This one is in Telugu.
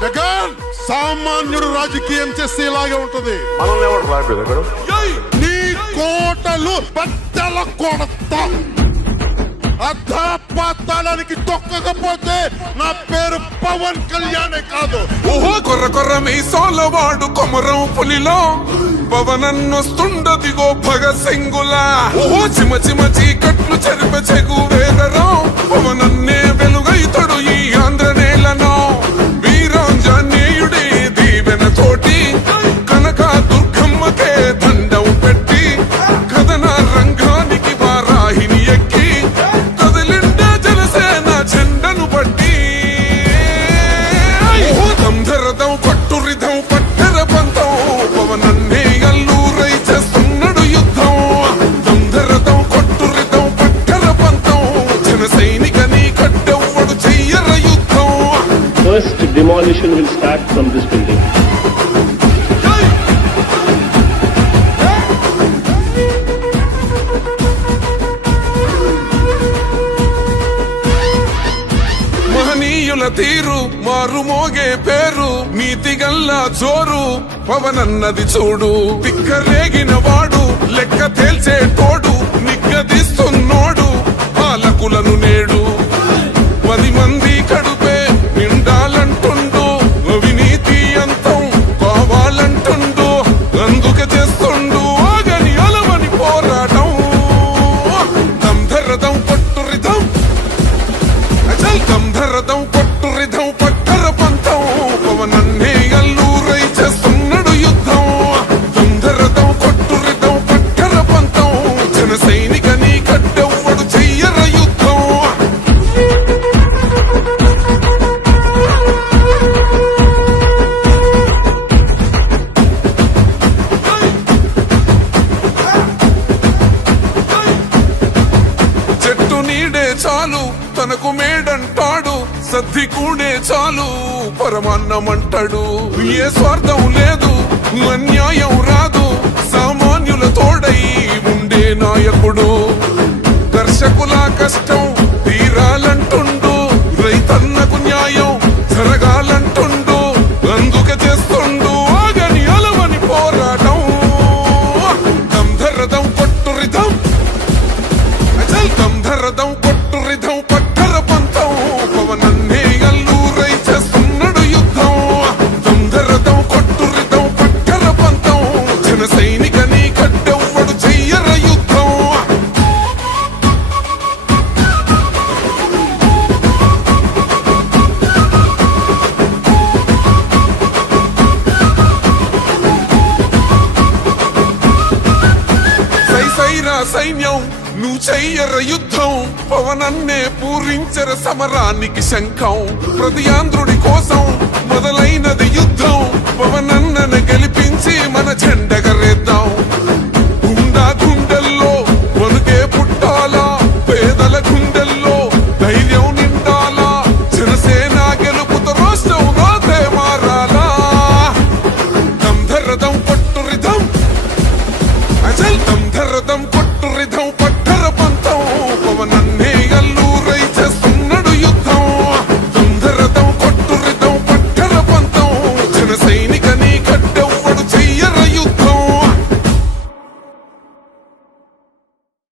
జగన్ సామాన్యుడు రాజకీయం చేస్తే ఇలాగే ఉంటది. మనల్ని ఎవరు రాబోదు నీ కోటలు బట్టల కొడత అధాపాతాళానికి తొక్కకపోతే నా పేరు పవన్ కళ్యాణే కాదు. ఓహో కొర్ర కొర్ర మీసాల వాడు కొమరం పులిలో పవనన్నొస్తుండదిగో భగత్ సింగులా. ఓహో చిమ చిమ చీకట్లు చెరిప చెగు వేదరో పవనన్నే వెలుగైతడు ఈ ఆంధ్ర నేలను. వీరాంజనేయుడి దీవెన తోటి కనక దుర్గమ్మకే దండం పెట్టి కథన రంగానికి వారాహిని ఎక్కి కదిలిండే జనసేన జెండను బట్టి. దంధరదం కొట్టురిదం పట్టెర పంతం పవనన్నే అల్లూరై చేస్తున్నాడు యుద్ధం. దంధరదం కొట్టురిదం పట్టెర పంతం జన సైనికని కట్టెవ్వడు చెయ్యర యుద్ధం. First demolition will start from this building. మహనీయుల తీరు మారు మోగే పేరు నీతి గల్లా జోరు పవనన్నది చూడు. తిక్కరేగిన వాడు లెక్క తేల్చే తోడు నిగ్గదిస్తున్నోడు పాలకులను నేడు. 10 మంది కడుపే నిండాలంటుండు అవినీతి అంతం కావాలంటుండు. అందుకే చేస్తుండు ఆగని అలవని పోరాటం. దంధరదం కొట్టురిదం దంధరదం కొట్టురిదం పట్టర పంతం పవనన్నే అల్లూరై చేస్తున్నాడు యుద్ధం. దంధరదం కొట్టురిదం పట్టర పంతం జన సైనికని కట్టెవ్వడు చెయ్యర యుద్ధం. చెట్టు నీడే చాలు తనకు మేడంటాడు సద్ది కూడే చాలు పరమాన్నమంటాడు. ఏ స్వార్థం లేదు అన్యాయం రాదు సామాన్యుల తోడై ఉండే నాయకుడు. దర్శకుల కష్టం తీరాలంటుండు రైతన్నకు న్యాయం జరగాలంటుండు. అందుకే చేస్తుండు ఆగని అలవని పోరాటం. దంధరదం కొట్టురిదం దంధరదం కొట్టురిదం పట్టర పంతం పవనన్నే అల్లూరై చేస్తున్నాడు యుద్ధం. దంధరదం కొట్టురిదం పట్టర పంతం జన సైనికని కట్టెవ్వడు చెయ్యర యుద్ధం. సైరా సైన్యం నువ్వు చెయ్యర యుద్ధం పవనన్నే పూరించర సమరానికి శంఖం. ప్రతి ఆంధ్రుడి కోసం మొదలైనది యుద్ధం పవనన్నను గెలిపించి మన జెండ